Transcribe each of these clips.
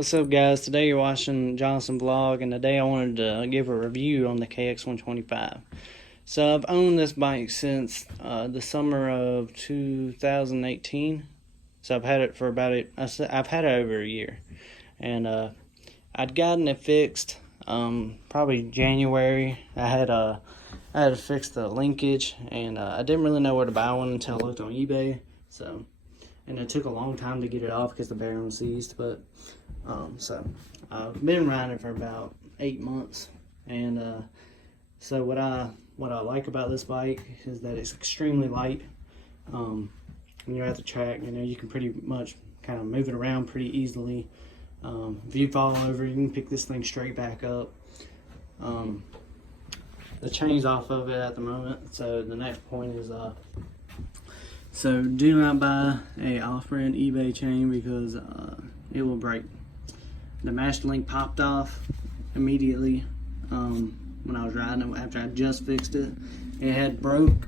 What's up, guys? Today you're watching Johnson Vlog, and today I wanted to give a review on the kx125. So I've owned this bike since the summer of 2018. So I've had it for I've had it over a year, and I'd gotten it fixed probably January. I had to fix the linkage, and I didn't really know where to buy one until I looked on eBay. And it took a long time to get it off because the bearing was seized, but so I've been riding it for about 8 months, and so what I like about this bike is that it's extremely light. When you're at the track, you can pretty much kind of move it around pretty easily. If you fall over, you can pick this thing straight back up. The chain's off of it at the moment, so the next point is so do not buy a off-brand eBay chain because it will break. The master link popped off immediately when I was riding it after I just fixed it. It had broke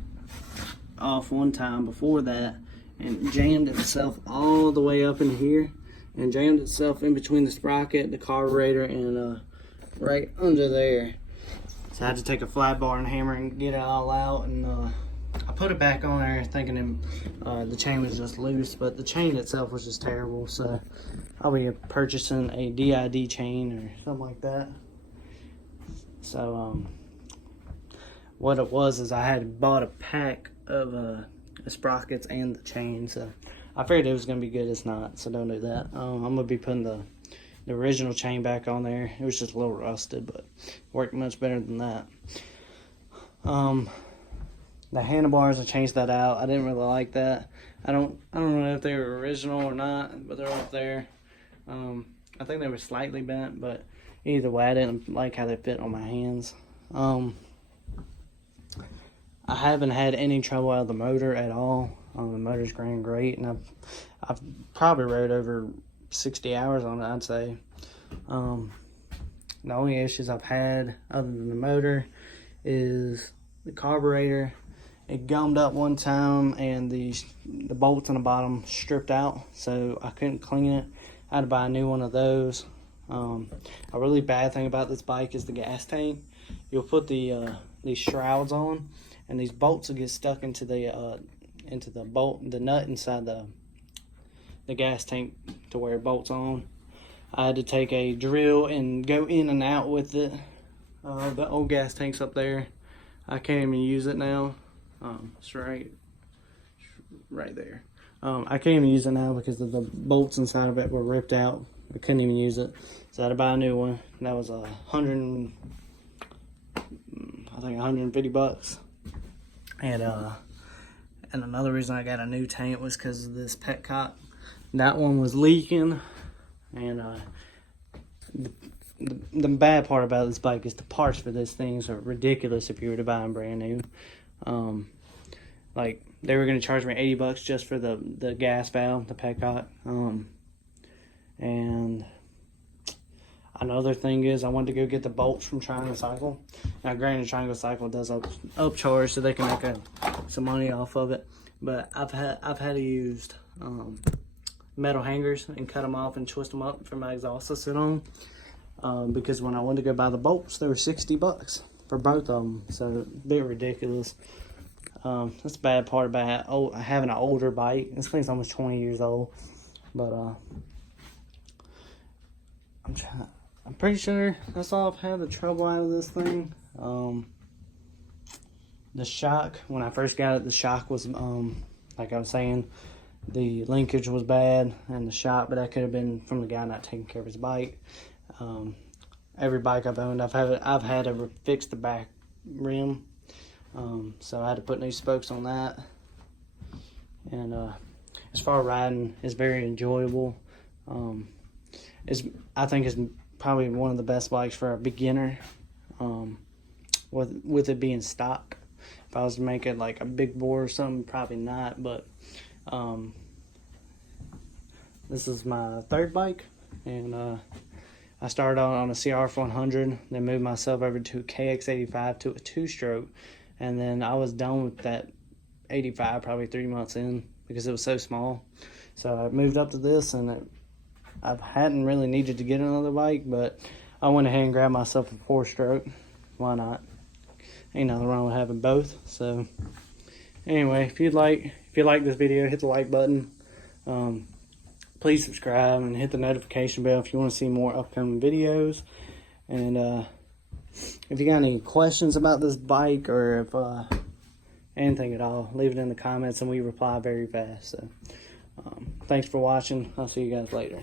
off one time before that and jammed itself all the way up in here and jammed itself in between the sprocket, the carburetor, and right under there. So I had to take a flat bar and hammer and get it all out, and I put it back on there thinking the chain was just loose, but the chain itself was just terrible. So I'll be purchasing a DID chain or something like that. So what it was is I had bought a pack of the sprockets and the chain, so I figured it was gonna be good. It's not, so don't do that. I'm gonna be putting the original chain back on there. It was just a little rusted, but worked much better than that. The handlebars, I changed that out. I didn't really like that. I don't know if they were original or not, but they're up there. I think they were slightly bent, but either way, I didn't like how they fit on my hands. I haven't had any trouble out of the motor at all. The motor's ran great, and I've probably rode over 60 hours on it, I'd say. The only issues I've had other than the motor is the carburetor. It gummed up one time, and the bolts on the bottom stripped out, so I couldn't clean it. I had to buy a new one of those. A really bad thing about this bike is the gas tank. You'll put these shrouds on, and these bolts will get stuck into the nut inside the gas tank to where it bolts on. I had to take a drill and go in and out with it. The old gas tank's up there. I can't even use it now. It's right there. I can't even use it now because the bolts inside of it were ripped out. I couldn't even use it, so I had to buy a new one. That was $150. And another reason I got a new tank was because of this petcock. That one was leaking, and the bad part about this bike is the parts for this things are ridiculous if you were to buy them brand new. Like they were going to charge me $80 just for the gas valve, the petcock. And another thing is I wanted to go get the bolts from Triangle Cycle. Now granted, Triangle Cycle does upcharge, so they can make some money off of it. But I've had to use metal hangers and cut them off and twist them up for my exhaust to sit on. Because when I went to go buy the bolts, they were $60 for both of them. So a bit ridiculous. That's the bad part about having an older bike. This thing's almost 20 years old. But I'm pretty sure that's all I've had the trouble out of this thing. The shock, when I first got it, the shock was, like I was saying, the linkage was bad and the shock, but that could have been from the guy not taking care of his bike. Every bike I've owned, I've had to fix the back rim. So I had to put new spokes on that. And as far as riding, it's very enjoyable. I think it's probably one of the best bikes for a beginner, with it being stock. If I was to make it like a big bore or something, probably not, but this is my third bike, and I started on a CR100, then moved myself over to a kx85 to a 2-stroke, and then I was done with that 85 probably 3 months in because it was so small. So I moved up to this, and I hadn't really needed to get another bike, but I went ahead and grabbed myself a 4-stroke. Why not? Ain't nothing wrong with having both. So anyway, if you like this video, hit the like button. Please subscribe and hit the notification bell if you want to see more upcoming videos. And if you got any questions about this bike, or if anything at all, leave it in the comments and we reply very fast. So thanks for watching. I'll see you guys later.